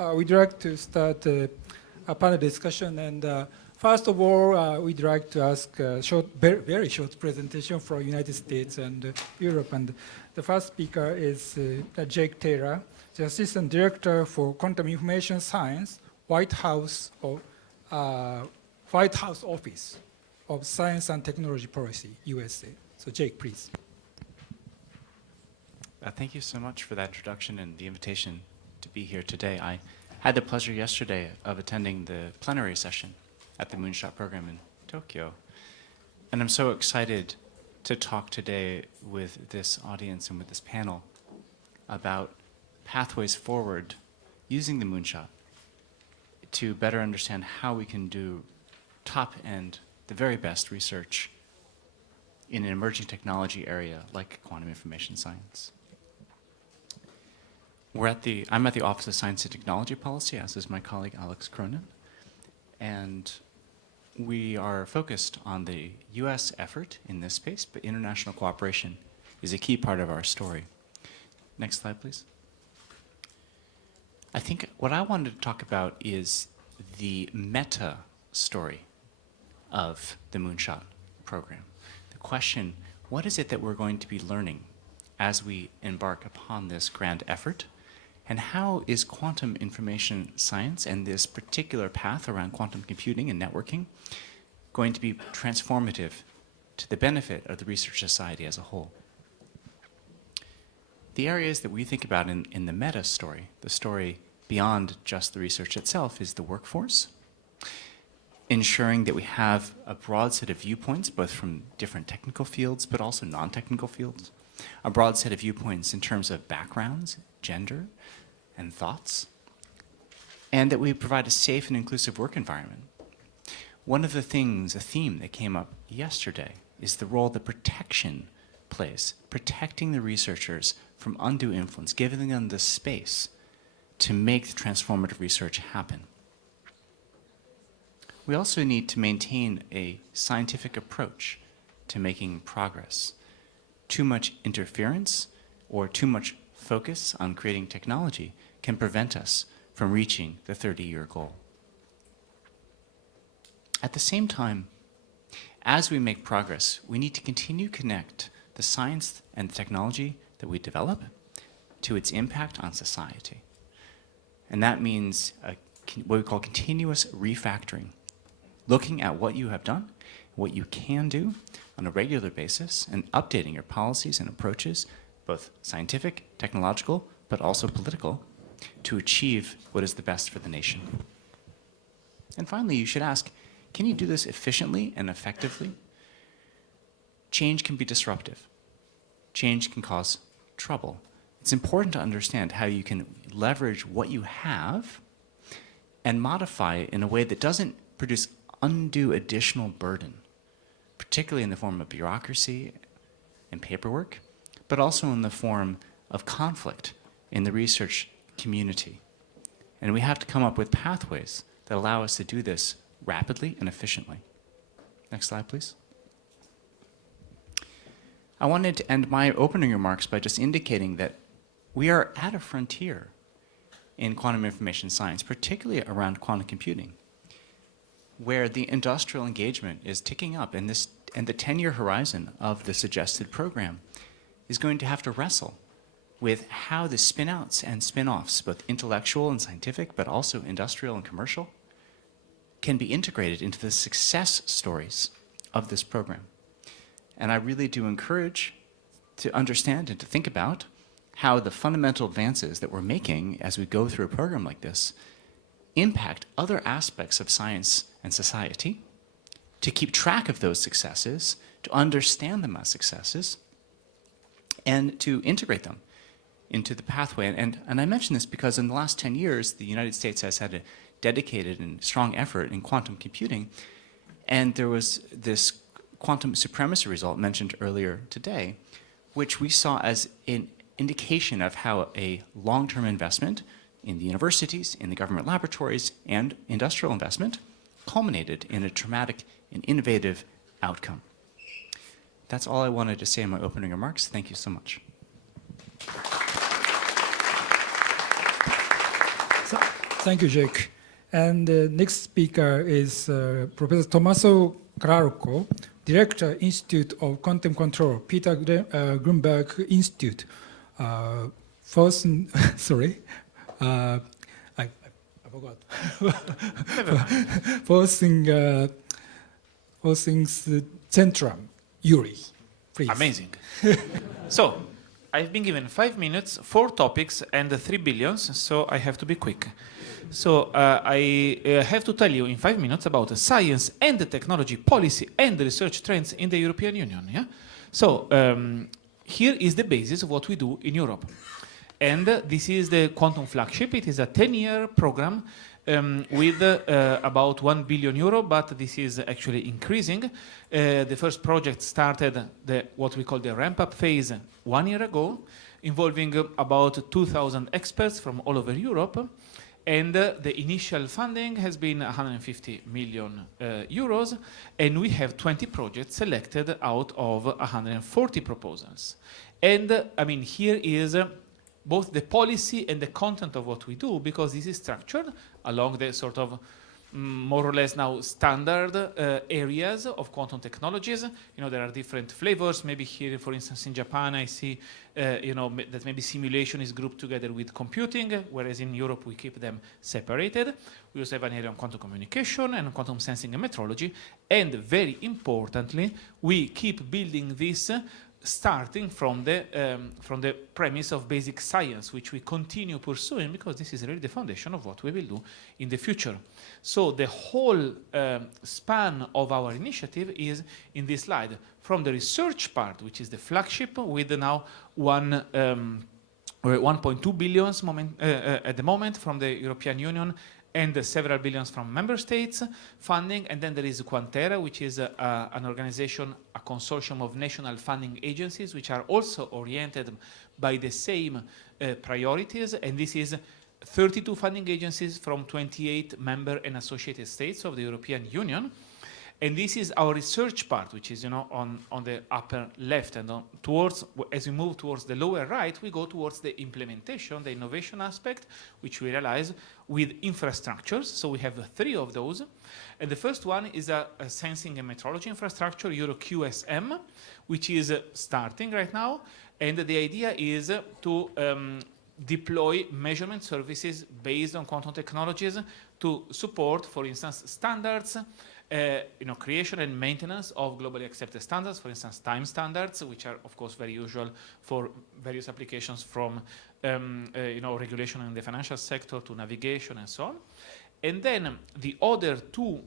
We'd like to start a panel discussion, and first of all, we'd like to ask a short, very short presentation from United States and Europe. And the first speaker is Jake Taylor, the Assistant Director for Quantum Information Science, White House Office of Science and Technology Policy, USA. So Jake, please. Thank you so much for that introduction and the invitation to be here today. I had the pleasure yesterday of attending the plenary session at the Moonshot program in Tokyo. And I'm so excited to talk today with this audience and with this panel about pathways forward using the Moonshot to better understand how we can do top-end, the very best research in an emerging technology area like quantum information science. I'm at the Office of Science and Technology Policy, as is my colleague Alex Cronin, and we are focused on the US effort in this space, but international cooperation is a key part of our story. Next slide, please. I think what I wanted to talk about is the meta story of the Moonshot program. The question, what is it that we're going to be learning as we embark upon this grand effort? And how is quantum information science and this particular path around quantum computing and networking going to be transformative to the benefit of the research society as a whole? The areas that we think about in the meta story, the story beyond just the research itself, is the workforce, ensuring that we have a broad set of viewpoints, both from different technical fields, but also non-technical fields, a broad set of viewpoints in terms of backgrounds, gender, and thoughts, and that we provide a safe and inclusive work environment. One of the things, a theme that came up yesterday, is the role that protection plays, protecting the researchers from undue influence, giving them the space to make the transformative research happen. We also need to maintain a scientific approach to making progress. Too much interference or too much focus on creating technology can prevent us from reaching the 30-year goal. At the same time, as we make progress, we need to continue to connect the science and the technology that we develop to its impact on society. And that means what we call continuous refactoring, looking at what you have done, what you can do on a regular basis, and updating your policies and approaches, both scientific, technological, but also political, to achieve what is the best for the nation. And finally, you should ask, can you do this efficiently and effectively? Change can be disruptive. Change can cause trouble. It's important to understand how you can leverage what you have and modify it in a way that doesn't produce undue additional burden, particularly in the form of bureaucracy and paperwork, but also in the form of conflict in the research community. And we have to come up with pathways that allow us to do this rapidly and efficiently. Next slide, please. I wanted to end my opening remarks by just indicating that we are at a frontier in quantum information science, particularly around quantum computing, where the industrial engagement is ticking up, and the 10-year horizon of the suggested program is going to have to wrestle with how the spin-outs and spin-offs, both intellectual and scientific, but also industrial and commercial, can be integrated into the success stories of this program. And I really do encourage to understand and to think about how the fundamental advances that we're making as we go through a program like this impact other aspects of science and society, to keep track of those successes, to understand them as successes, and to integrate them into the pathway. And I mention this because in the last 10 years, the United States has had a dedicated and strong effort in quantum computing, and there was this quantum supremacy result mentioned earlier today, which we saw as an indication of how a long-term investment in the universities, in the government laboratories, and industrial investment culminated in a dramatic and innovative outcome. That's all I wanted to say in my opening remarks. Thank you so much. Thank you, Jake. And the next speaker is Professor Tommaso Calarco, Director, Institute of Quantum Control, Peter Grünberg Institute. Sorry, I forgot. Forschungszentrum, Jülich, please. Amazing. So, I've been given 5 minutes, 4 topics, and 3 billions, so I have to be quick. So, I have to tell you in 5 minutes about science and the technology policy and the research trends in the European Union. Yeah? So, here is the basis of what we do in Europe. And this is the Quantum Flagship. It is a 10-year program with about 1 billion euro, but this is actually increasing. The first project started what we call the ramp-up phase 1 year ago, involving about 2,000 experts from all over Europe. And the initial funding has been 150 million euros, and we have 20 projects selected out of 140 proposals. And I mean, here is both the policy and the content of what we do, because this is structured along the sort of more or less now standard areas of quantum technologies. You know, there are different flavors. Maybe here, for instance, in Japan, I see, that maybe simulation is grouped together with computing, whereas in Europe, we keep them separated. We also have an area on quantum communication and quantum sensing and metrology. And very importantly, we keep building this starting from the premise of basic science, which we continue pursuing, because this is really the foundation of what we will do in the future. So the whole span of our initiative is in this slide. From the research part, which is the flagship, with now 1.2 billion at the moment from the European Union, and several billions from member states funding. And then there is Quantera, which is an organization, a consortium of national funding agencies, which are also oriented by the same priorities. And this is 32 funding agencies from 28 member and associated states of the European Union. And this is our research part, which is, on the upper left. And as we move towards the lower right, we go towards the implementation, the innovation aspect, which we realize with infrastructures. So we have 3 of those. And the first one is a sensing and metrology infrastructure, EuroQSM, which is starting right now. And the idea is to deploy measurement services based on quantum technologies to support, for instance, standards, creation and maintenance of globally accepted standards, for instance, time standards, which are, of course, very usual for various applications from, regulation in the financial sector to navigation and so on. And then the other 2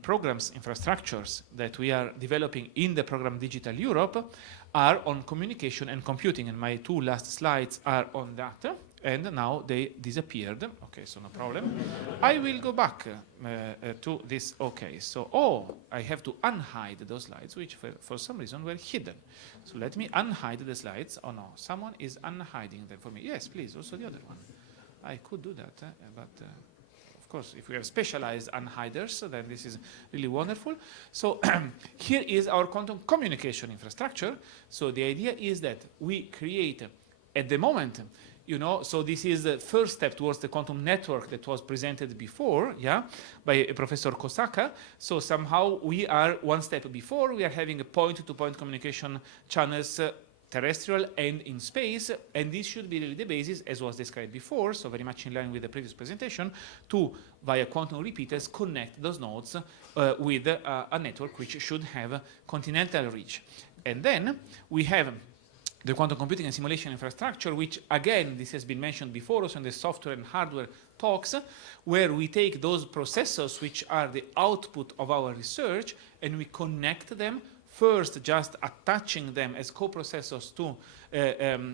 programs, infrastructures that we are developing in the program Digital Europe are on communication and computing. And my 2 last slides are on that. And now they disappeared. Okay, so no problem. I will go back to this. Okay, so, I have to unhide those slides, which for some reason were hidden. So let me unhide the slides. Oh no, someone is unhiding them for me. Yes, please, also the other one. I could do that, but of course, if we have specialized unhiders, then this is really wonderful. So here is our quantum communication infrastructure. So the idea is that we create, at the moment, so this is the first step towards the quantum network that was presented before, by Professor Kosaka. So somehow we are one step before. We are having a point-to-point communication channels, terrestrial and in space, and this should be really the basis, as was described before, so very much in line with the previous presentation, to, via quantum repeaters, connect those nodes with a network which should have continental reach. And then we have the quantum computing and simulation infrastructure, which, again, this has been mentioned before also in the software and hardware talks, where we take those processors which are the output of our research and we connect them, first just attaching them as co-processors to,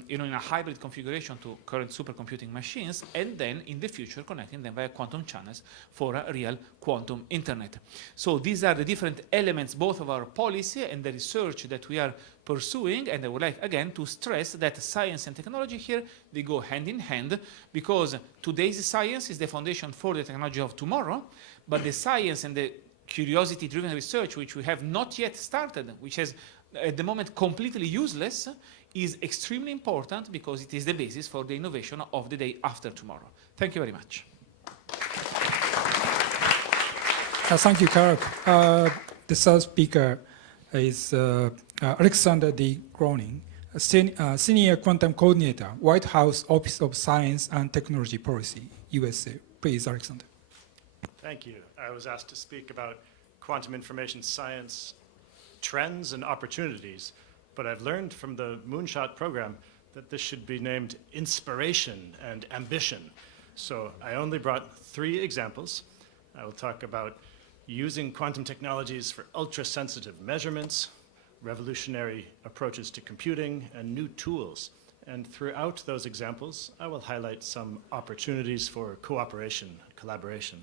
in a hybrid configuration to current supercomputing machines, and then in the future connecting them via quantum channels for a real quantum internet. So these are the different elements, both of our policy and the research that we are pursuing, and I would like again to stress that science and technology here, they go hand in hand, because today's science is the foundation for the technology of tomorrow, but the science and the curiosity-driven research, which we have not yet started, which is at the moment completely useless, is extremely important because it is the basis for the innovation of the day after tomorrow. Thank you very much. Thank you, Calarco. The third speaker is Alexander D. Cronin, Senior Quantum Coordinator, White House Office of Science and Technology Policy, USA. Please, Alexander. Thank you. I was asked to speak about quantum information science trends and opportunities, but I've learned from the Moonshot program that this should be named inspiration and ambition. So I only brought 3 examples. I will talk about using quantum technologies for ultra-sensitive measurements, revolutionary approaches to computing, and new tools. And throughout those examples, I will highlight some opportunities for cooperation, collaboration.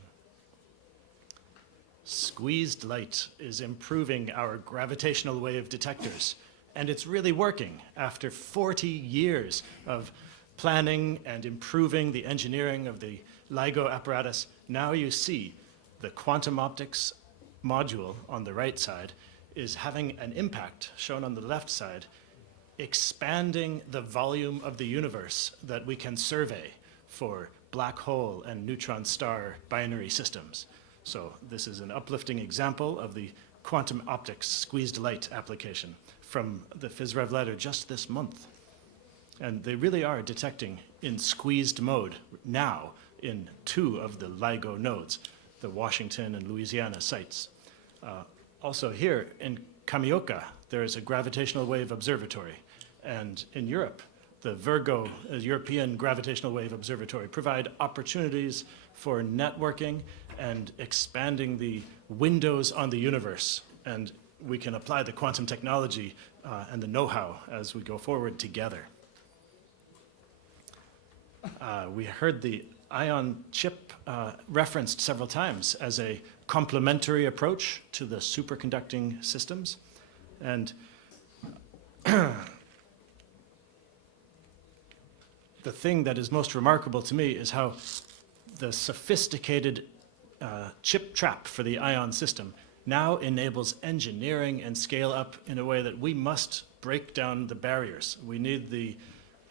Squeezed light is improving our gravitational wave detectors, and it's really working. After 40 years of planning and improving the engineering of the LIGO apparatus, now you see the quantum optics module on the right side is having an impact, shown on the left side, expanding the volume of the universe that we can survey for black hole and neutron star binary systems. So this is an uplifting example of the quantum optics squeezed light application from the PhysRev letter just this month. And they really are detecting in squeezed mode now in 2 of the LIGO nodes, the Washington and Louisiana sites. Also here in Kamioka, there is a gravitational wave observatory. And in Europe, the Virgo, European Gravitational Wave Observatory, provide opportunities for networking and expanding the windows on the universe. And we can apply the quantum technology and the know-how as we go forward together. We heard the ion chip referenced several times as a complementary approach to the superconducting systems. And the thing that is most remarkable to me is how the sophisticated chip trap for the ion system now enables engineering and scale up in a way that we must break down the barriers. We need the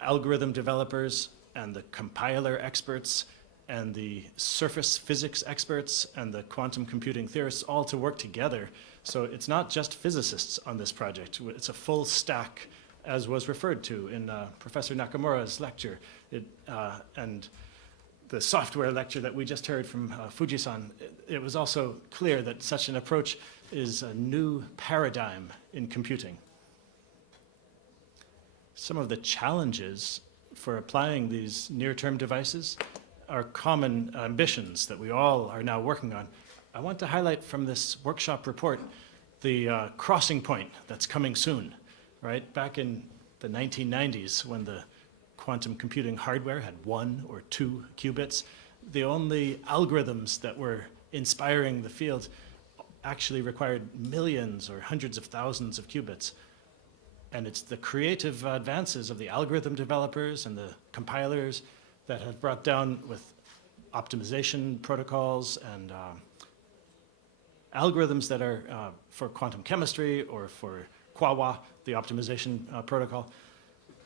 algorithm developers and the compiler experts and the surface physics experts and the quantum computing theorists all to work together. So it's not just physicists on this project. It's a full stack, as was referred to in Professor Nakamura's lecture. And the software lecture that we just heard from Fuji-san, it was also clear that such an approach is a new paradigm in computing. Some of the challenges for applying these near-term devices are common ambitions that we all are now working on. I want to highlight from this workshop report the crossing point that's coming soon, right? Back in the 1990s, when the quantum computing hardware had 1 or 2 qubits, the only algorithms that were inspiring the field actually required millions or hundreds of thousands of qubits. And it's the creative advances of the algorithm developers and the compilers that have brought down with optimization protocols and algorithms that are for quantum chemistry or for ARAKAWA, the optimization protocol.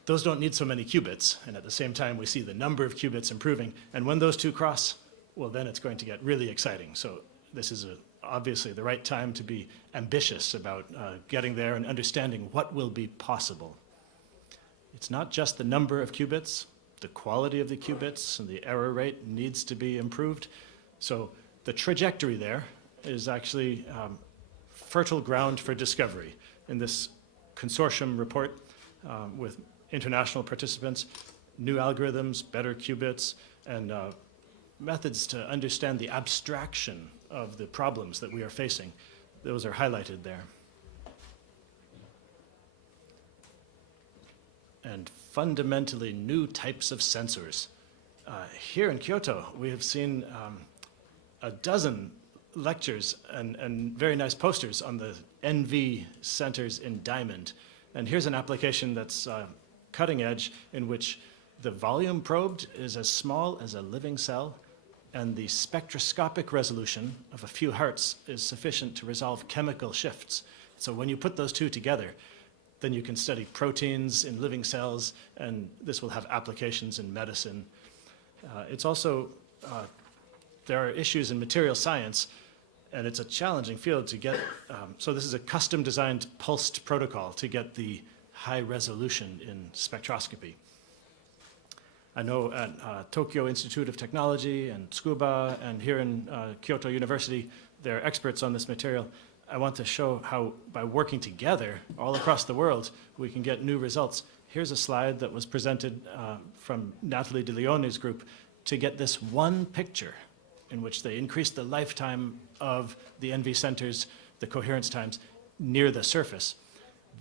Those don't need so many qubits, and at the same time we see the number of qubits improving, and when those two cross, well, then it's going to get really exciting. So this is obviously the right time to be ambitious about getting there and understanding what will be possible. It's not just the number of qubits, the quality of the qubits and the error rate needs to be improved. So the trajectory there is actually fertile ground for discovery. In this consortium report with international participants, new algorithms, better qubits, and methods to understand the abstraction of the problems that we are facing. Those are highlighted there. And fundamentally new types of sensors. Here in Kyoto, we have seen a dozen lectures and very nice posters on the NV centers in Diamond. And here's an application that's cutting edge, in which the volume probed is as small as a living cell, and the spectroscopic resolution of a few hertz is sufficient to resolve chemical shifts. So when you put those two together, then you can study proteins in living cells, and this will have applications in medicine. It's also, there are issues in material science, And it's a challenging field to get, so this is a custom designed pulsed protocol to get the high resolution in spectroscopy. I know at Tokyo Institute of Technology and Tsukuba and here in Kyoto University, they're experts on this material. I want to show how by working together all across the world, we can get new results. Here's a slide that was presented from Natalie De Leone's group to get this one picture in which they increased the lifetime of the NV centers, the coherence times, near the surface.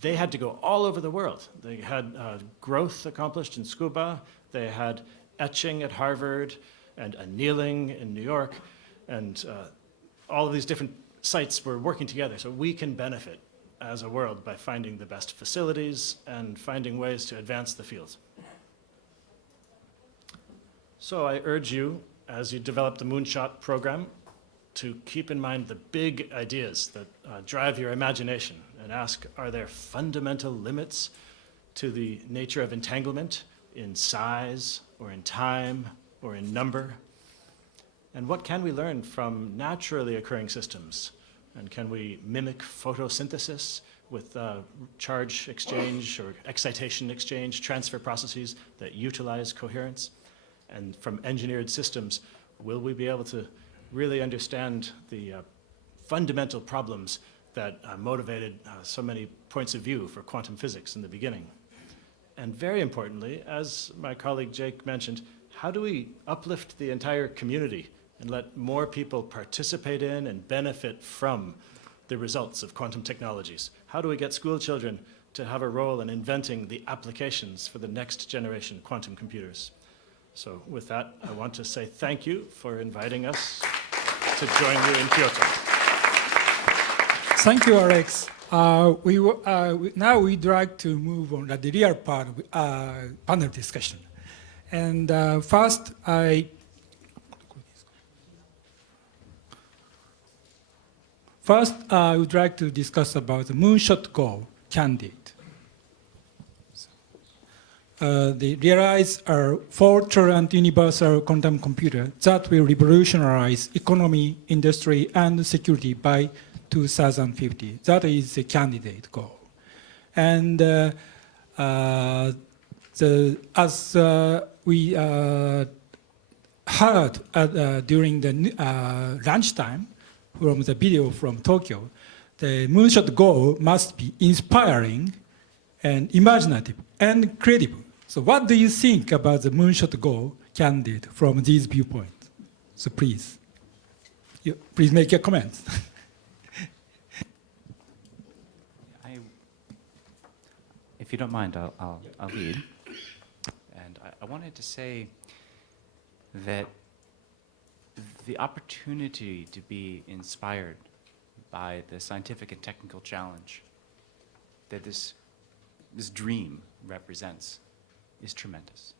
They had to go all over the world. They had growth accomplished in Tsukuba, they had etching at Harvard, and annealing in New York, and all of these different sites were working together. So we can benefit as a world by finding the best facilities and finding ways to advance the field. So I urge you, as you develop the Moonshot program, to keep in mind the big ideas that drive your imagination and ask, are there fundamental limits to the nature of entanglement in size or in time or in number? And what can we learn from naturally occurring systems? And can we mimic photosynthesis with charge exchange or excitation exchange, transfer processes that utilize coherence? And from engineered systems, will we be able to really understand the fundamental problems that motivated so many points of view for quantum physics in the beginning? And very importantly, as my colleague Jake mentioned, how do we uplift the entire community and let more people participate in and benefit from the results of quantum technologies? How do we get school children to have a role in inventing the applications for the next generation quantum computers? So with that, I want to say thank you for inviting us to join you in Kyoto. Thank you, Alex. Now we'd like to move on to the real part of panel discussion. And first, I would like to discuss about the Moonshot Go candidate. They realize a 4 trillion universal quantum computer that will revolutionize economy, industry, and security by 2050. That is the candidate goal. And as we heard during the lunchtime from the video from Tokyo, the Moonshot goal must be inspiring and imaginative and credible. So what do you think about the Moonshot goal candidate from these viewpoints? So please make your comments. If you don't mind, I'll lead. And I wanted to say that the opportunity to be inspired by the scientific and technical challenge that this dream represents is tremendous.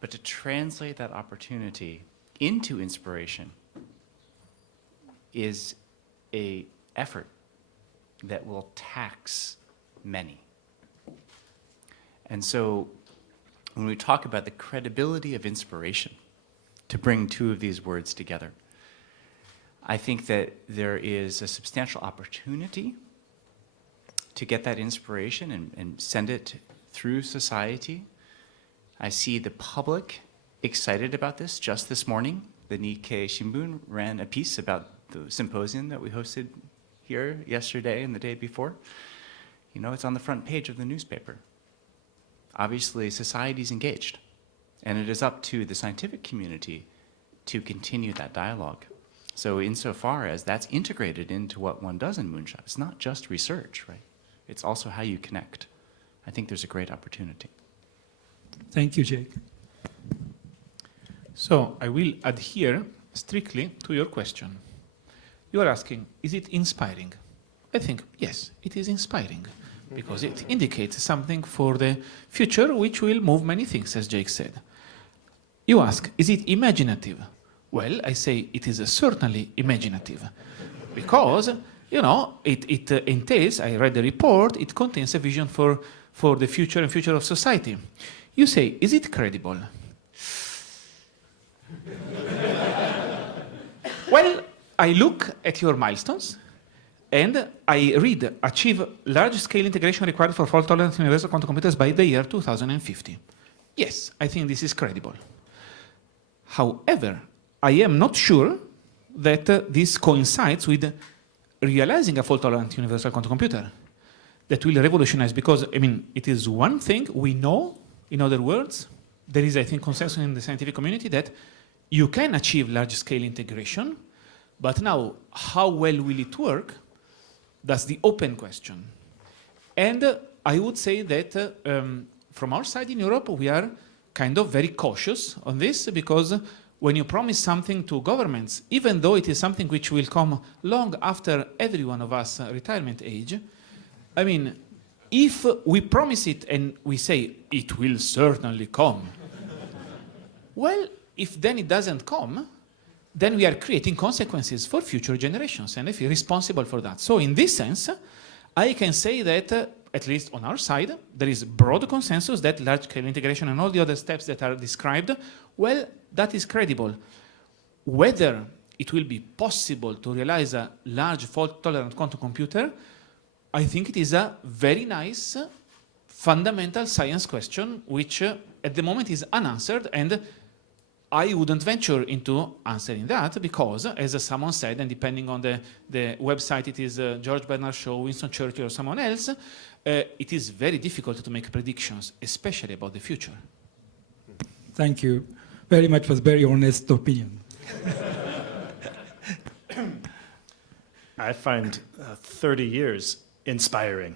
But to translate that opportunity into inspiration is an effort that will tax many. And so when we talk about the credibility of inspiration, to bring two of these words together, I think that there is a substantial opportunity to get that inspiration and send it through society. I see the public excited about this. Just this morning, the Nikkei Shimbun ran a piece about the symposium that we hosted here yesterday and the day before. You know, it's on the front page of the newspaper. Obviously, society's engaged, and it is up to the scientific community to continue that dialogue. So insofar as that's integrated into what one does in Moonshot, it's not just research, right? It's also how you connect. I think there's a great opportunity. Thank you, Jake. So I will adhere strictly to your question. You are asking, is it inspiring? I think, yes, it is inspiring, because it indicates something for the future which will move many things, as Jake said. You ask, is it imaginative? Well, I say it is certainly imaginative, because, you know, it entails, I read the report, it contains a vision for the future and future of society. You say, is it credible? Well, I look at your milestones, and I read, achieve large-scale integration required for fault-tolerant universal quantum computers by the year 2050. Yes, I think this is credible. However, I am not sure that this coincides with realizing a fault-tolerant universal quantum computer that will revolutionize, because, I mean, it is one thing we know, in other words, there is, I think, consensus in the scientific community that you can achieve large-scale integration, but now, how well will it work? That's the open question. And I would say that from our side in Europe, we are kind of very cautious on this, because when you promise something to governments, even though it is something which will come long after every one of us retirement age, I mean, if we promise it and we say, it will certainly come, well, if then it doesn't come, then we are creating consequences for future generations, and I feel responsible for that. So in this sense, I can say that, at least on our side, there is broad consensus that large-scale integration and all the other steps that are described, well, that is credible. Whether it will be possible to realize a large fault-tolerant quantum computer, I think it is a very nice, fundamental science question, which at the moment is unanswered, and I wouldn't venture into answering that because, as someone said, and depending on the website, it is George Bernard Shaw, Winston Churchill, or someone else, it is very difficult to make predictions, especially about the future. Thank you very much. Was very honest opinion. I find 30 years inspiring.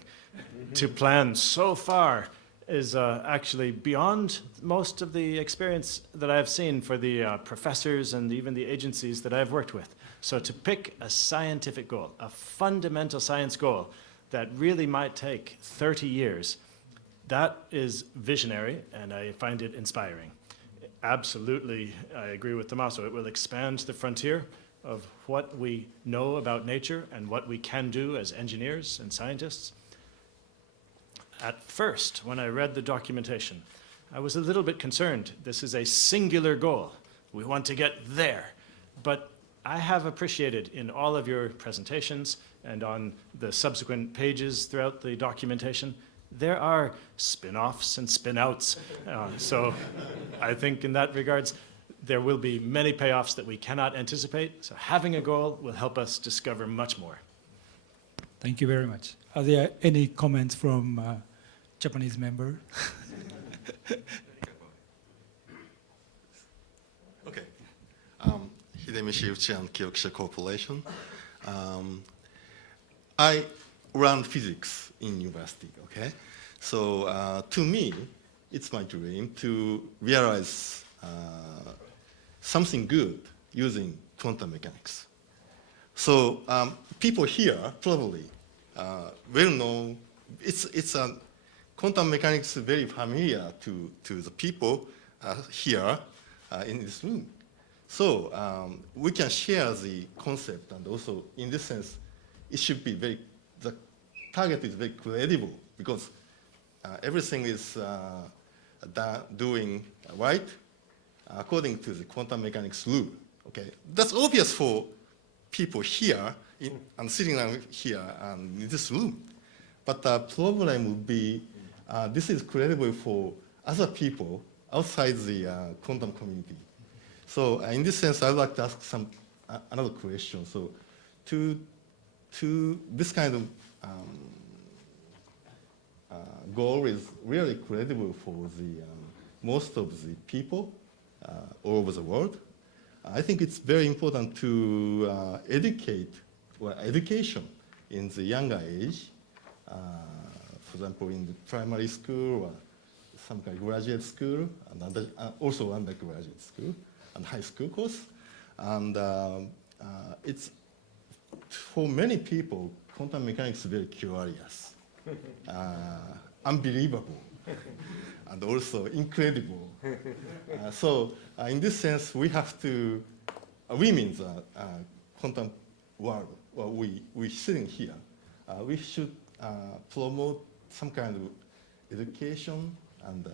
To plan so far is actually beyond most of the experience that I've seen for the professors and even the agencies that I've worked with. So to pick a scientific goal, a fundamental science goal that really might take 30 years, that is visionary, and I find it inspiring. Absolutely, I agree with Tommaso. It will expand the frontier of what we know about nature and what we can do as engineers and scientists. At first, when I read the documentation, I was a little bit concerned. This is a singular goal. We want to get there. But I have appreciated in all of your presentations and on the subsequent pages throughout the documentation, there are spin-offs and spin-outs. So I think in that regards, there will be many payoffs that we cannot anticipate. So having a goal will help us discover much more. Thank you very much. Are there any comments from Japanese member? Okay. Hidemichi Uchihan Kyokusha Corporation. I ran physics in university, okay? So to me, it's my dream to realize something good using quantum mechanics. So people here probably will know it's a quantum mechanics is very familiar to the people here in this room. So we can share the concept, and also in this sense, it should be the target is very credible because everything is doing right according to the quantum mechanics rule. Okay, that's obvious for people here and sitting here in this room. But the problem would be this is credible for other people outside the quantum community. So in this sense, I'd like to ask another question. So to this kind of goal is really credible for the most of the people all over the world. I think it's very important to education in the younger age. For example, in the primary school or some kind of graduate school, and also undergraduate school and high school course. And it's, for many people, quantum mechanics is very curious, unbelievable, and also incredible. So in this sense, we have to, we mean the quantum world, well, we sitting here, we should promote some kind of education and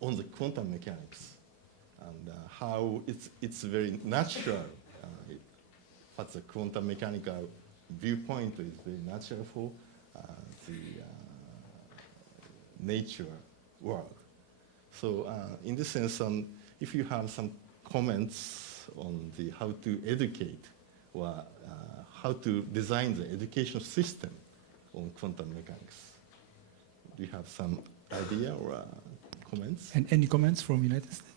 on the quantum mechanics and how it's very natural. What's a quantum mechanical viewpoint is very natural for the nature world. So in this sense, if you have some comments on the how to educate or how to design the education system on quantum mechanics, do you have some idea or comments? And any comments from United States?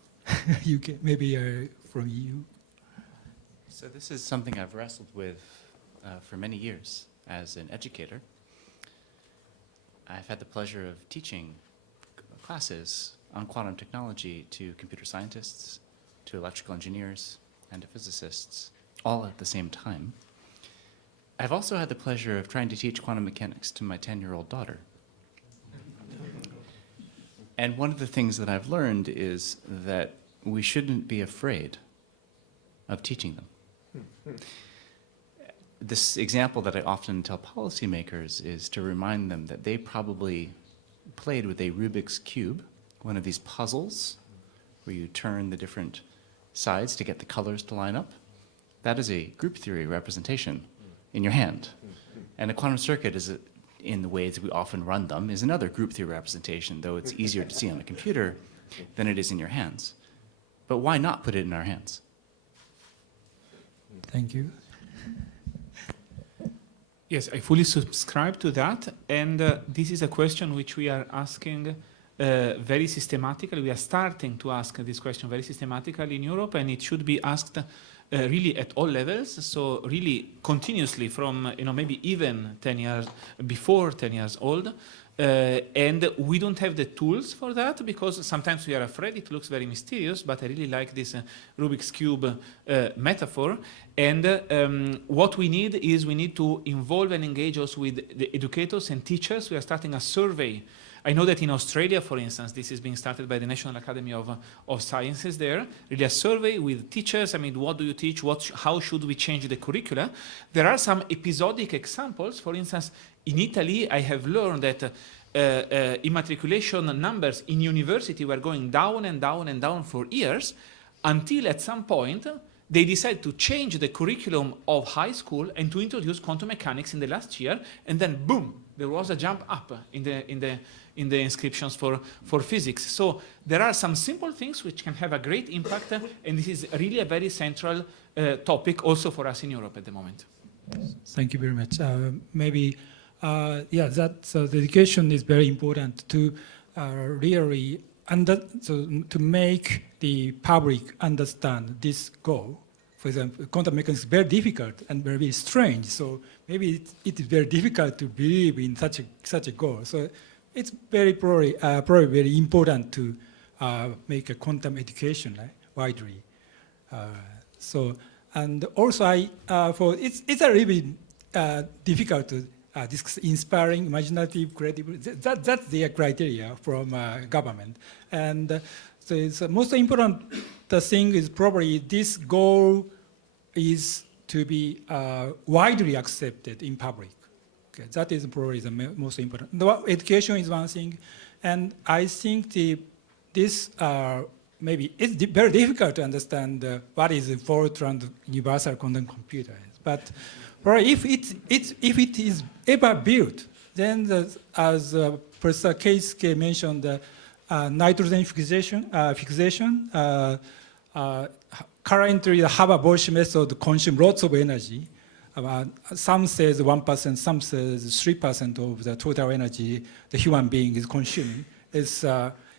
UK, maybe from EU? So this is something I've wrestled with for many years as an educator. I've had the pleasure of teaching classes on quantum technology to computer scientists, to electrical engineers, and to physicists, all at the same time. I've also had the pleasure of trying to teach quantum mechanics to my 10-year-old daughter. And one of the things that I've learned is that we shouldn't be afraid of teaching them. This example that I often tell policymakers is to remind them that they probably played with a Rubik's Cube, one of these puzzles where you turn the different sides to get the colors to line up. That is a group theory representation in your hand. And a quantum circuit is, in the ways we often run them, is another group theory representation, though it's easier to see on a computer than it is in your hands. But why not put it in our hands? Thank you. Yes, I fully subscribe to that, and this is a question which we are asking very systematically. We are starting to ask this question very systematically in Europe, and it should be asked really at all levels, so really continuously from, maybe even 10 years, before 10 years old. And we don't have the tools for that because sometimes we are afraid it looks very mysterious, but I really like this Rubik's Cube metaphor. And what we need is we need to involve and engage also with the educators and teachers. We are starting a survey. I know that in Australia, for instance, this is being started by the National Academy of Sciences there, really a survey with teachers. I mean, what do you teach? How should we change the curricula? There are some episodic examples. For instance, in Italy, I have learned that immatriculation numbers in university were going down and down and down for years until at some point they decided to change the curriculum of high school and to introduce quantum mechanics in the last year, and then boom, there was a jump up in the inscriptions for physics. So there are some simple things which can have a great impact, and this is really a very central topic also for us in Europe at the moment. Thank you very much. Maybe, the education is very important to really to make the public understand this goal. For example, quantum mechanics is very difficult and very strange. So maybe it is very difficult to believe in such a goal. So it's probably very important to make a quantum education widely. And also it's a really difficult to discuss inspiring, imaginative, creative. That's the criteria from government. And so it's the most important thing is probably this goal is to be widely accepted in public. Okay, that is probably the most important. Education is one thing, and I think this maybe it's very difficult to understand what is a Fortran universal quantum computer is. But if it is ever built, then as Professor Keisuke mentioned, nitrogen fixation. Currently, the Haber-Bosch method consumes lots of energy. Some says 1%, some says 3% of the total energy the human being is consuming is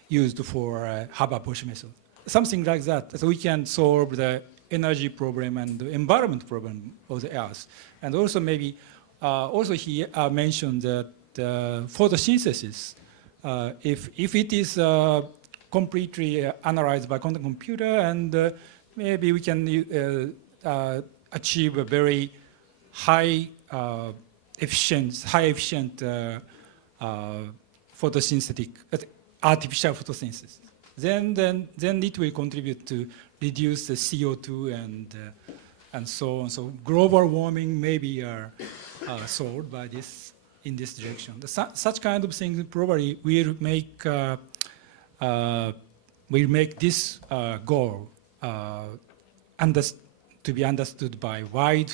used for Haber-Bosch method. Something like that. So we can solve the energy problem and the environment problem of the Earth. And also maybe, also he mentioned that photosynthesis, if it is completely analyzed by quantum computer, and maybe we can achieve a very high efficient photosynthetic, artificial photosynthesis. Then it will contribute to reduce the CO2 and so on. So global warming maybe are solved by this in this direction. Such kind of things probably will make will make this goal to be understood by wide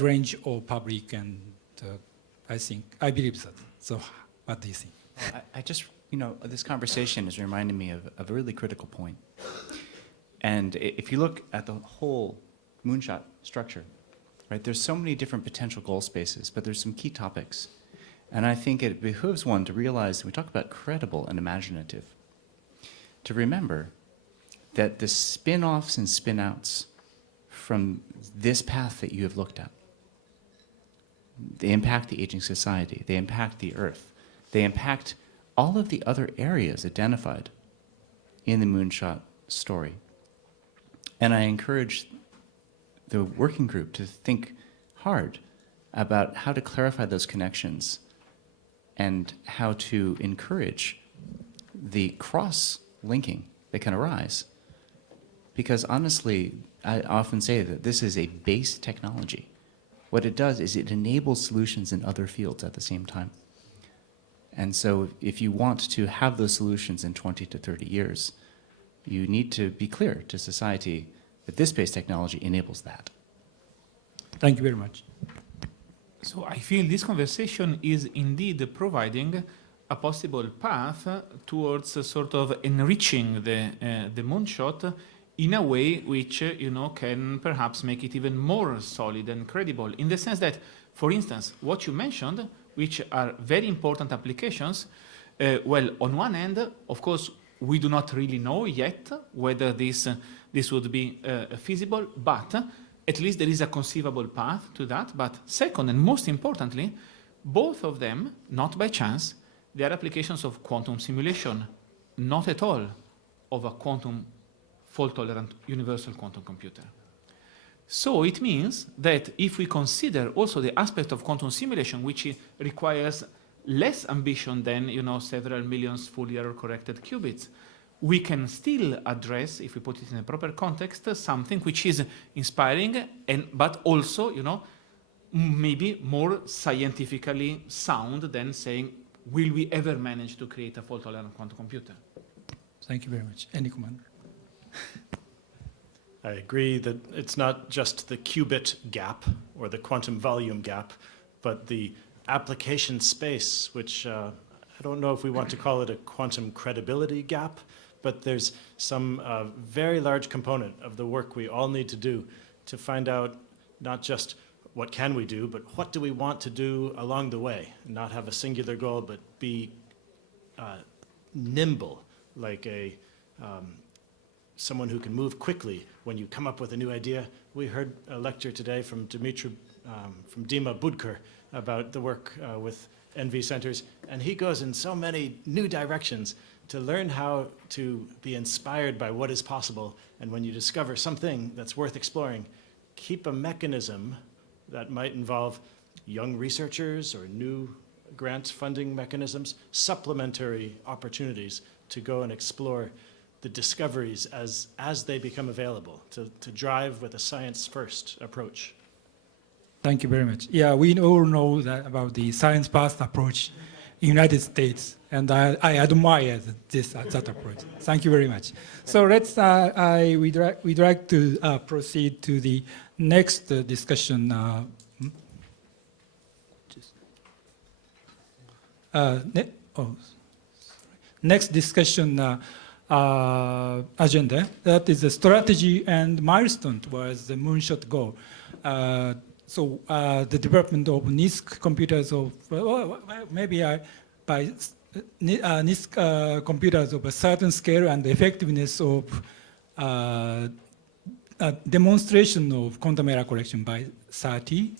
range of public, and I believe that. So, what do you think? I just, this conversation is reminding me of a really critical point. And if you look at the whole Moonshot structure, right, there's so many different potential goal spaces, but there's some key topics. And I think it behooves one to realize, we talk about credible and imaginative, to remember that the spin-offs and spin-outs from this path that you have looked at, they impact the aging society, they impact the earth, they impact all of the other areas identified in the Moonshot story. And I encourage the working group to think hard about how to clarify those connections and how to encourage the cross-linking that can arise. Because honestly, I often say that this is a base technology. What it does is it enables solutions in other fields at the same time. And so if you want to have those solutions in 20 to 30 years, you need to be clear to society that this base technology enables that. Thank you very much. So I feel this conversation is indeed providing a possible path towards sort of enriching the Moonshot in a way which can perhaps make it even more solid and credible, in the sense that, for instance, what you mentioned, which are very important applications, well, on one end, of course, we do not really know yet whether this would be feasible, but at least there is a conceivable path to that. But second, and most importantly, both of them, not by chance, they are applications of quantum simulation, not at all of a quantum fault-tolerant universal quantum computer. So it means that if we consider also the aspect of quantum simulation, which requires less ambition than several millions fully error-corrected qubits, we can still address, if we put it in a proper context, something which is inspiring, but also maybe more scientifically sound than saying, will we ever manage to create a fault-tolerant quantum computer? Thank you very much. Any comment? I agree that it's not just the qubit gap or the quantum volume gap, but the application space, which I don't know if we want to call it a quantum credibility gap, but there's some very large component of the work we all need to do to find out not just what can we do, but what do we want to do along the way, not have a singular goal, but be nimble, like someone who can move quickly when you come up with a new idea. We heard a lecture today from from Dima Budker about the work with NV centers, and he goes in so many new directions to learn how to be inspired by what is possible. And when you discover something that's worth exploring, keep a mechanism that might involve young researchers or new grant funding mechanisms, supplementary opportunities to go and explore the discoveries as they become available, to drive with a science-first approach. Thank you very much. Yeah, we all know that about the science-first approach in the United States, and I admire that approach. Thank you very much. So we'd like to proceed to the next discussion. Next discussion agenda. That is the strategy and milestone towards the Moonshot goal. So the development of NISQ computers by NISQ computers of a certain scale and the effectiveness of demonstration of quantum error correction by 30,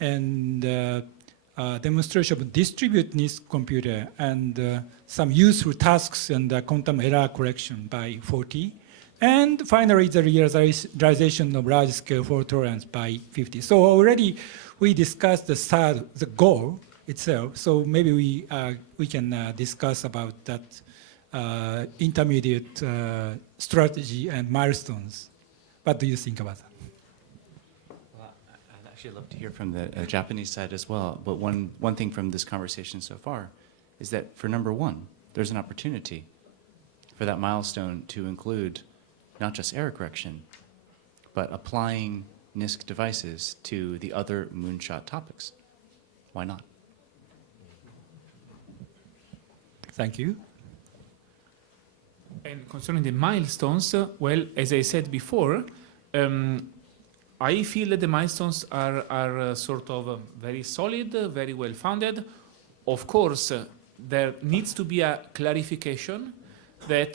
and demonstration of distributed NISQ computer and some useful tasks and quantum error correction by 40. And finally, the realization of large-scale fault tolerance by 50. So already we discussed the goal itself. So maybe we can discuss about that intermediate strategy and milestones. What do you think about that? Well, I'd actually love to hear from the Japanese side as well. But one thing from this conversation so far is that for number one, there's an opportunity for that milestone to include not just error correction, but applying NISC devices to the other Moonshot topics. Why not? Thank you. And concerning the milestones, well, as I said before, I feel that the milestones are sort of very solid, very well founded. Of course, there needs to be a clarification that,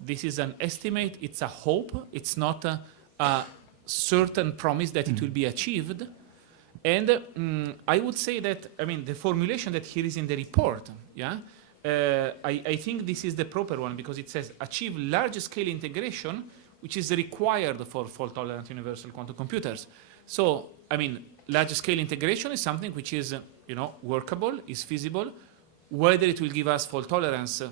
this is an estimate, it's a hope, it's not a certain promise that it will be achieved. And I would say that, the formulation that here is in the report, I think this is the proper one because it says achieve large-scale integration, which is required for fault-tolerant universal quantum computers. So, large-scale integration is something which is, workable, is feasible. Whether it will give us fault tolerance,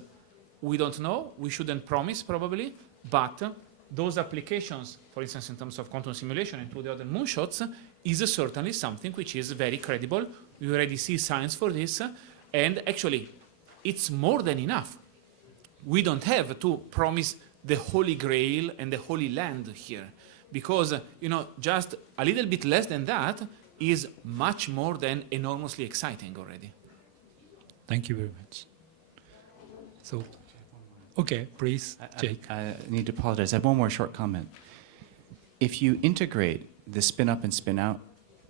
we don't know. We shouldn't promise, probably. But those applications, for instance, in terms of quantum simulation and to the other moonshots, is certainly something which is very credible. We already see signs for this. And actually, it's more than enough. We don't have to promise the Holy Grail and the Holy Land here. Because, just a little bit less than that is much more than enormously exciting already. Thank you very much. So, okay, please, Jake. I need to apologize. I have one more short comment. If you integrate the spin up and spin out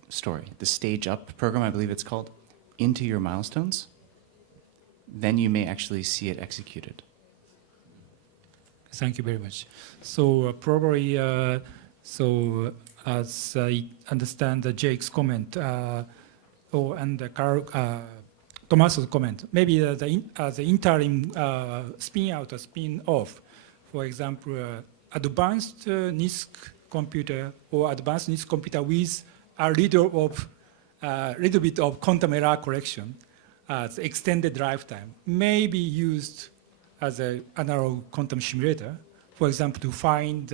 story, the stage up program, I believe it's called, into your milestones, then you may actually see it executed. Thank you very much. So probably, as I understand Jake's comment, and Tommaso's comment, maybe the interim spin out or spin off, for example, advanced NISC computer or advanced NISC computer with a little bit of quantum error correction, the extended lifetime, may be used as an analog quantum simulator, for example, to find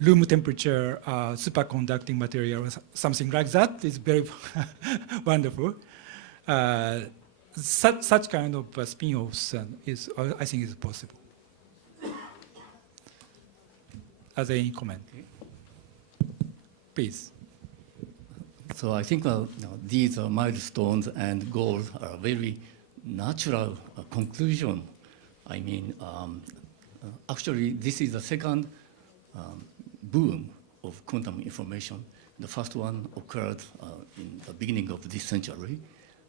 room temperature superconducting material, or something like that is very wonderful. Such kind of spin-offs I think is possible. Are there any comment? Please. So I think these milestones and goals are very natural conclusion. Actually, this is the second boom of quantum information. The first one occurred in the beginning of this century,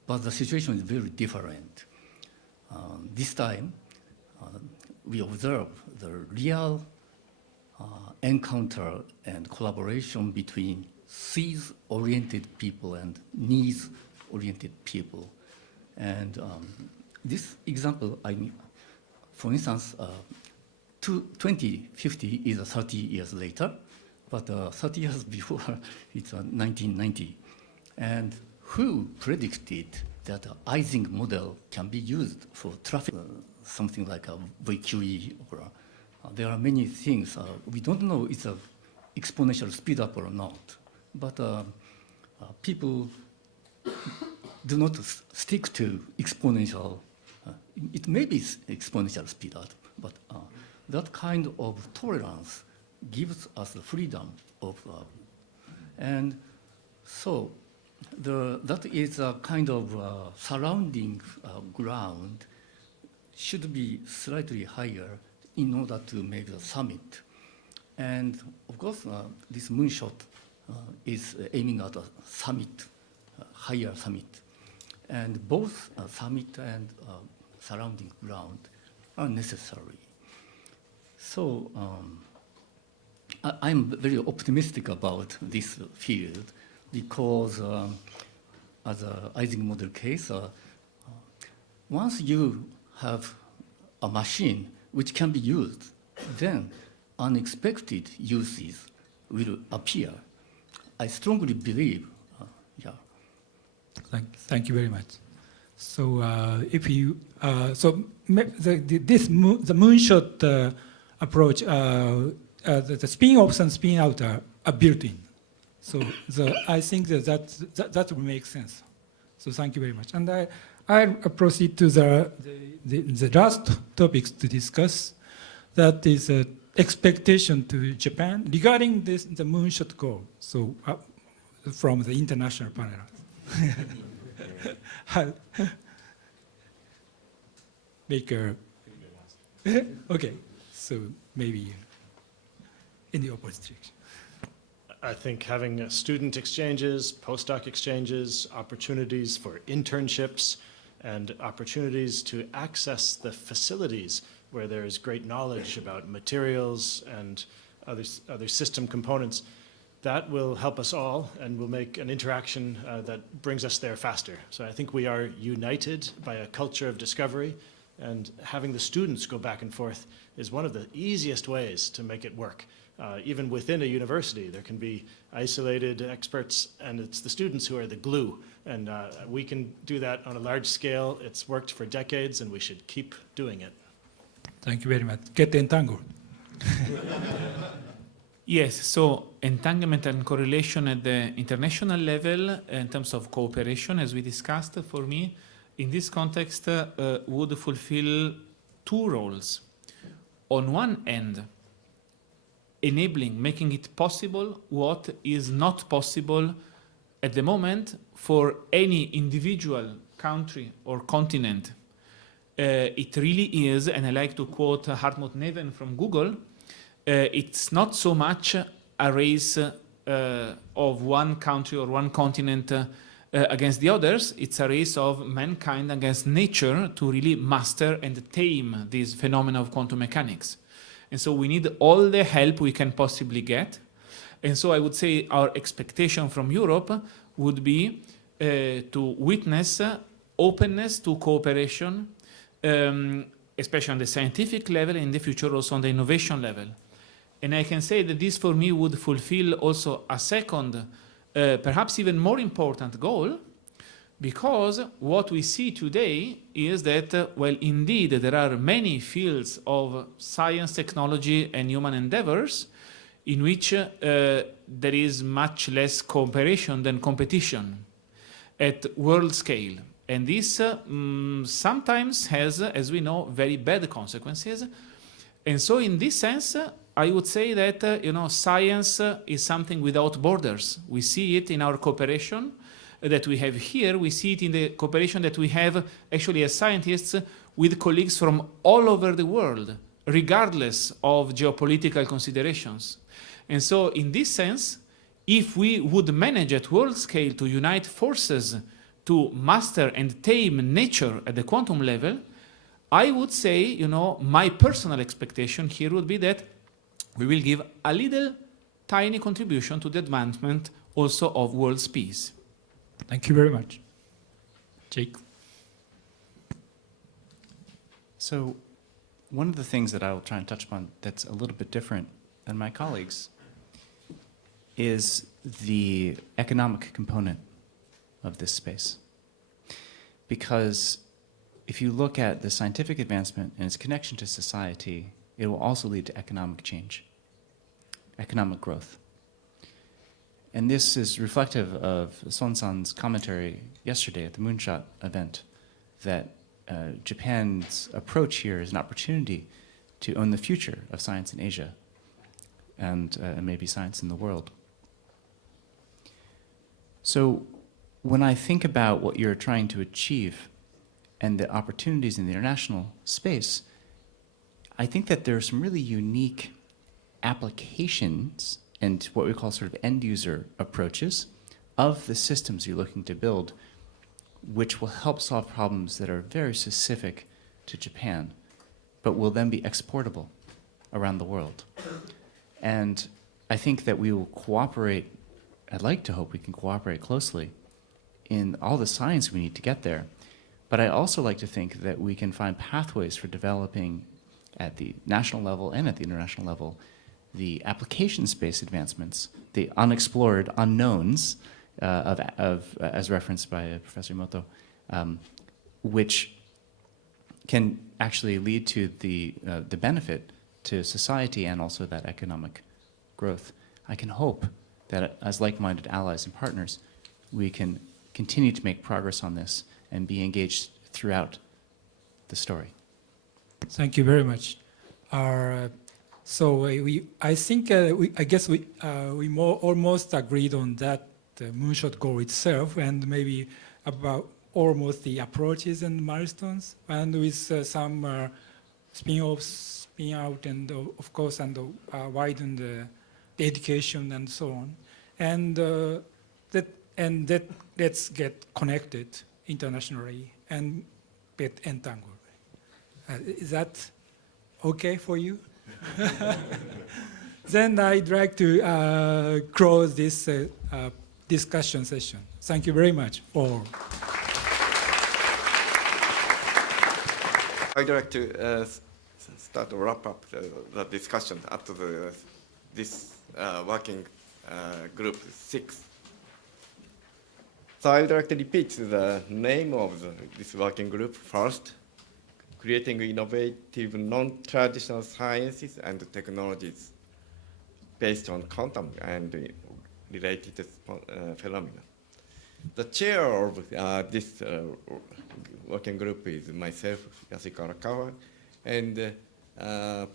but the situation is very different. This time, we observe the real encounter and collaboration between SEES-oriented people and needs-oriented people. And this example, for instance, 2050 is 30 years later, but 30 years before, it's 1990. And who predicted that the Ising model can be used for traffic, something like a VQE, or there are many things. We don't know it's an exponential speed up or not, but people do not stick to exponential. It may be exponential speed up, but that kind of tolerance gives us the freedom of, and so that is a kind of surrounding ground should be slightly higher in order to make the summit. And of course, this moonshot is aiming at a summit, higher summit. And both summit and surrounding ground are necessary. So I'm very optimistic about this field because as an Ising model case, once you have a machine which can be used, then unexpected uses will appear. I strongly believe, Thank you very much. So if you, the moonshot approach, the spin-offs and spin-out are built in. So I think that will make sense. So thank you very much. And I I'll proceed to the last topics to discuss. That is expectation to Japan regarding this, the Moonshot goal. So from the international panel. Make a, okay, so maybe in the opposite direction. I think having student exchanges, postdoc exchanges, opportunities for internships, and opportunities to access the facilities where there is great knowledge about materials and other system components, that will help us all and will make an interaction that brings us there faster. So I think we are united by a culture of discovery, and having the students go back and forth is one of the easiest ways to make it work. Even within a university, there can be isolated experts, and it's the students who are the glue. And we can do that on a large scale. It's worked for decades, and we should keep doing it. Thank you very much. Get entangled. Yes, so entanglement and correlation at the international level in terms of cooperation, as we discussed, for me, in this context, would fulfill two roles. On one end, enabling, making it possible what is not possible at the moment for any individual country or continent. It really is, and I like to quote Hartmut Neven from Google, it's not so much a race of one country or one continent against the others, it's a race of mankind against nature to really master and tame this phenomena of quantum mechanics. And so we need all the help we can possibly get. And so I would say our expectation from Europe would be to witness openness to cooperation, especially on the scientific level, and in the future also on the innovation level. And I can say that this for me would fulfill also a second, perhaps even more important goal, because what we see today is that, well, indeed, there are many fields of science, technology, and human endeavors in which there is much less cooperation than competition at world scale. And this sometimes has, as we know, very bad consequences. And so in this sense, I would say that, science is something without borders. We see it in our cooperation that we have here. We see it in the cooperation that we have actually as scientists with colleagues from all over the world, regardless of geopolitical considerations. And so in this sense, if we would manage at world scale to unite forces to master and tame nature at the quantum level, I would say, my personal expectation here would be that we will give a little tiny contribution to the advancement also of world's peace. Thank you very much. Jake. So one of the things that I will try and touch upon that's a little bit different than my colleagues is the economic component of this space. Because if you look at the scientific advancement and its connection to society, it will also lead to economic change, economic growth. And this is reflective of Son-san's commentary yesterday at the Moonshot event, that Japan's approach here is an opportunity to own the future of science in Asia and maybe science in the world. So when I think about what you're trying to achieve and the opportunities in the international space, I think that there are some really unique applications and what we call sort of end-user approaches of the systems you're looking to build, which will help solve problems that are very specific to Japan, but will then be exportable around the world. And I think that we will cooperate, I'd like to hope we can cooperate closely in all the science we need to get there. But I also like to think that we can find pathways for developing at the national level and at the international level the application space advancements, the unexplored unknowns as referenced by Professor Moto, which can actually lead to the benefit to society and also that economic growth. I can hope that as like-minded allies and partners, we can continue to make progress on this and be engaged throughout the story. Thank you very much. I think I guess we almost agreed on that moonshot goal itself, and maybe about almost the approaches and milestones, and with some spin-offs, spin-out, and of course, and widen the education and so on, and that let's get connected internationally and get entangled. Is that okay for you? Then I'd like to close this discussion session. Thank you very much for. I'd like to start to wrap up the discussion after this working group 6. So I'd like to repeat the name of this working group first: creating innovative non-traditional sciences and technologies based on quantum and related phenomena. The chair of this working group is myself, Yasuhiko ARAKAWA, and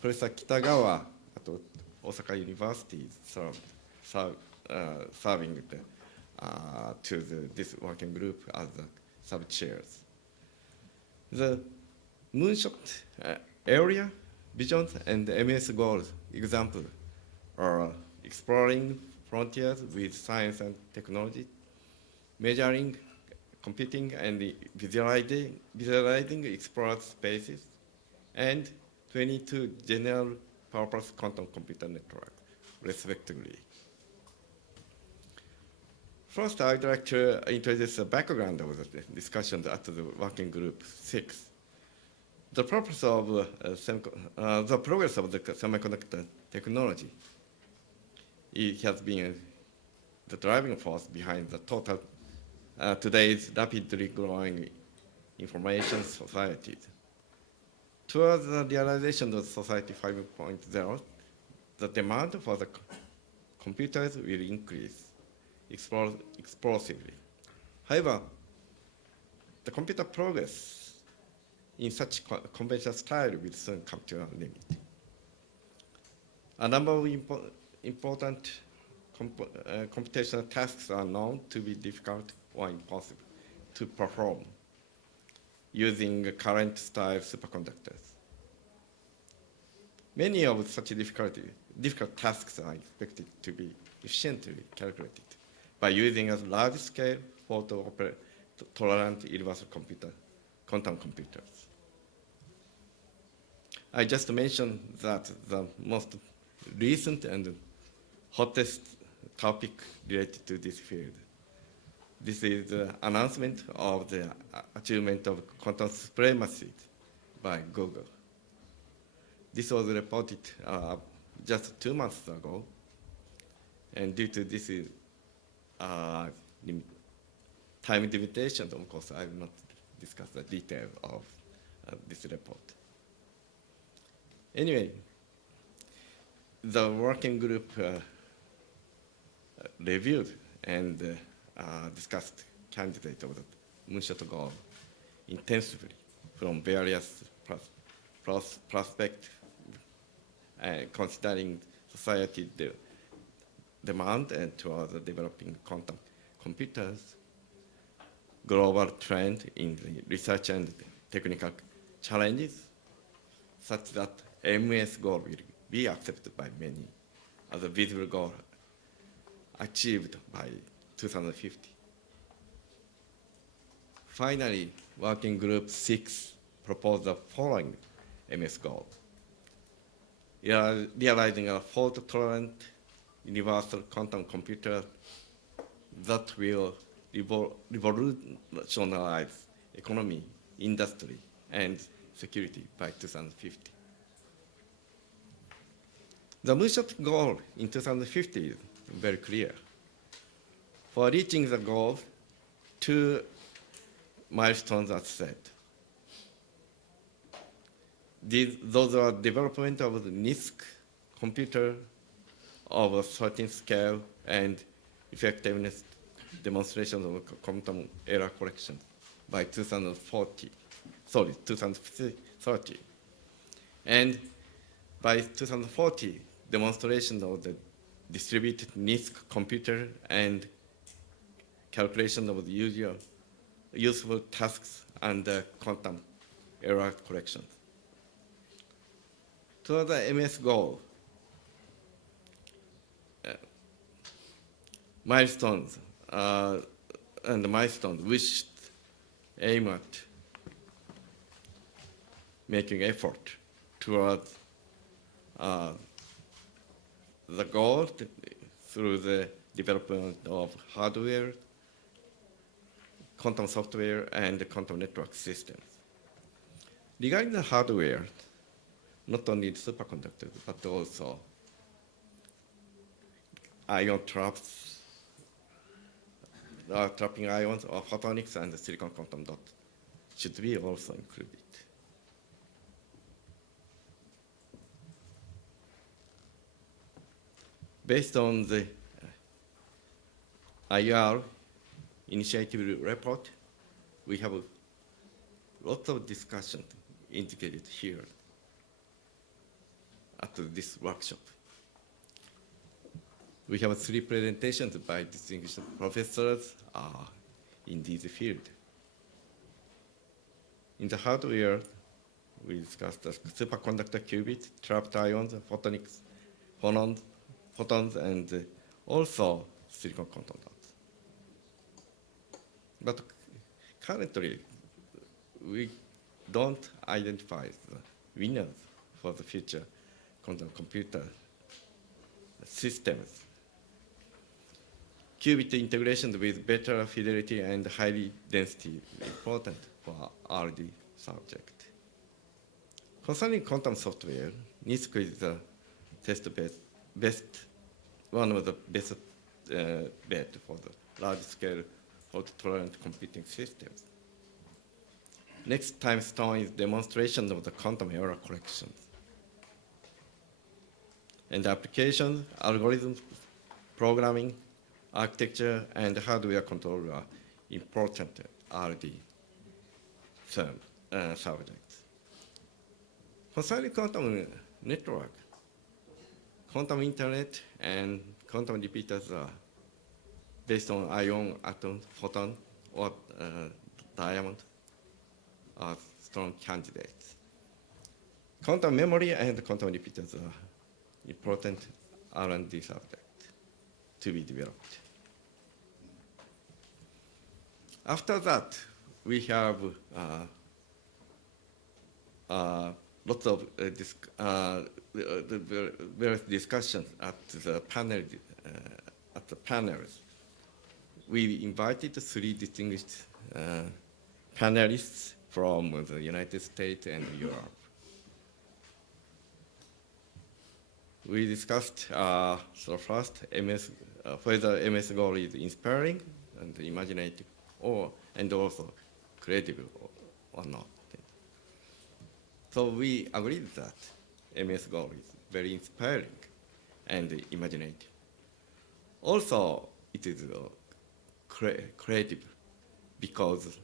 Professor Kitagawa at Osaka University serving this working group as the sub-chairs. The Moonshot area, visions, and MS goals example are exploring frontiers with science and technology, measuring, computing, and visualizing explored spaces, and 22 general purpose quantum computer networks, respectively. First, I'd like to introduce the background of the discussions at the working group 6. The purpose of the progress of the semiconductor technology, it has been the driving force behind the total today's rapidly growing information society. Towards the realization of Society 5.0, the demand for the computers will increase explosively. However, the computer progress in such conventional style will soon come to a limit. A number of important computational tasks are known to be difficult or impossible to perform using current style superconductors. Many of such difficult tasks are expected to be efficiently calculated by using a large-scale fault-tolerant universal quantum computers. I just mentioned that the most recent and hottest topic related to this field. This is the announcement of the achievement of quantum supremacy by Google. This was reported just 2 months ago, and due to this time limitation, of course, I will not discuss the details of this report. Anyway, the working group reviewed and discussed candidates of the Moonshot goal intensively from various prospects, considering society demand and towards developing quantum computers, global trend in the research and technical challenges, such that MS goal will be accepted by many as a visible goal achieved by 2050. Finally, working group 6 proposed the following MS goal: realizing a fault-tolerant universal quantum computer that will revolutionize economy, industry, and security by 2050. The Moonshot goal in 2050 is very clear. For reaching the goal, 2 milestones are set. Those are development of the NISQ computer of a certain scale and effectiveness demonstration of quantum error correction by 2040. 2030. And by 2040, demonstration of the distributed NISC computer and calculation of the useful tasks and quantum error correction. Toward the MS goal, milestones we should aim at making effort towards the goal through the development of hardware, quantum software, and quantum network systems. Regarding the hardware, not only the superconductors, but also ion traps, trapping ions or photonics and the silicon quantum dot should be also included. Based on the IR initiative report, we have lots of discussion indicated here at this workshop. We have 3 presentations by distinguished professors in this field. In the hardware, we discussed the superconductor qubit, trapped ions, photonics, photons, and also silicon quantum dots. But currently, we don't identify the winners for the future quantum computer systems. Qubit integration with better fidelity and high density is important for RD subject. Concerning quantum software, NISQ is the one of the best bet for the large-scale fault-tolerant computing systems. Next time stone is demonstration of the quantum error corrections. And applications, algorithms, programming, architecture, and hardware control are important RD subjects. Concerning quantum network, quantum internet and quantum repeaters are based on ion, atom, photon, or diamond are strong candidates. Quantum memory and quantum repeaters are important R&D subject to be developed. After that, we have lots of various discussions at the panels. We invited 3 distinguished panelists from the United States and Europe. We discussed so first whether MS goal is inspiring and imaginative, and also creative or not. So we agreed that MS goal is very inspiring and imaginative. Also, it is creative because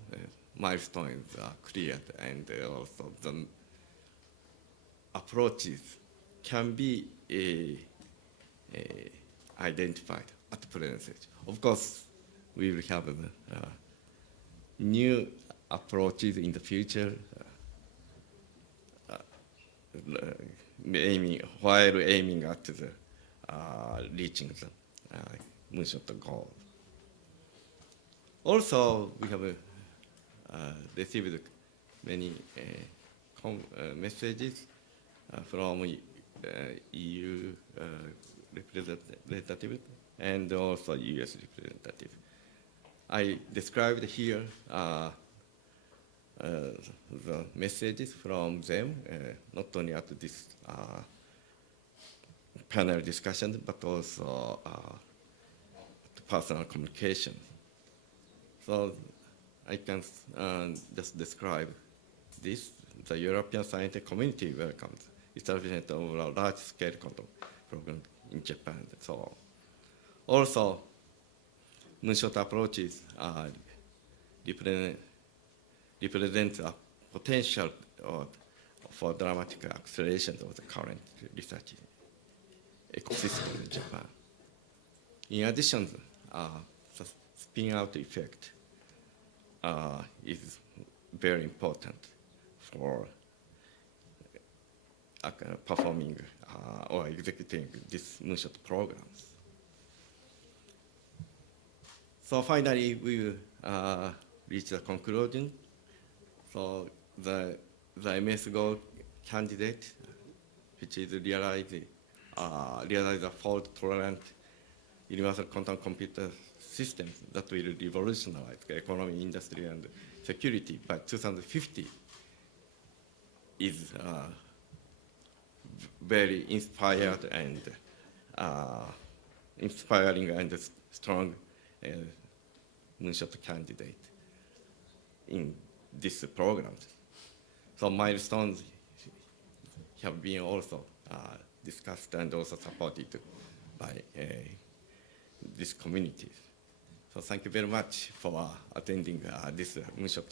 milestones are cleared and also the approaches can be identified at the present stage. Of course, we will have new approaches in the future, while aiming at the reaching the Moonshot goal. Also, we have received many messages from EU representative and also US representative. I described here the messages from them, not only at this panel discussion, but also personal communication. So I can just describe this. The European scientific community welcomes establishment of a large-scale quantum program in Japan and so on. Also, Moonshot approaches represent a potential for dramatic acceleration of the current research ecosystem in Japan. In addition, the spin-out effect is very important for performing or executing these Moonshot programs. So finally, we will reach the conclusion. So the MS goal candidate, which is realize a fault-tolerant universal quantum computer system that will revolutionize the economy, industry, and security by 2050, is very inspired and inspiring and strong Moonshot candidate in this program. So milestones have been also discussed and also supported by this community. So thank you very much for attending this Moonshot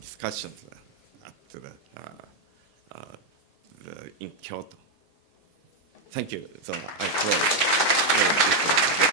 discussions at in Kyoto. Thank you. So I close.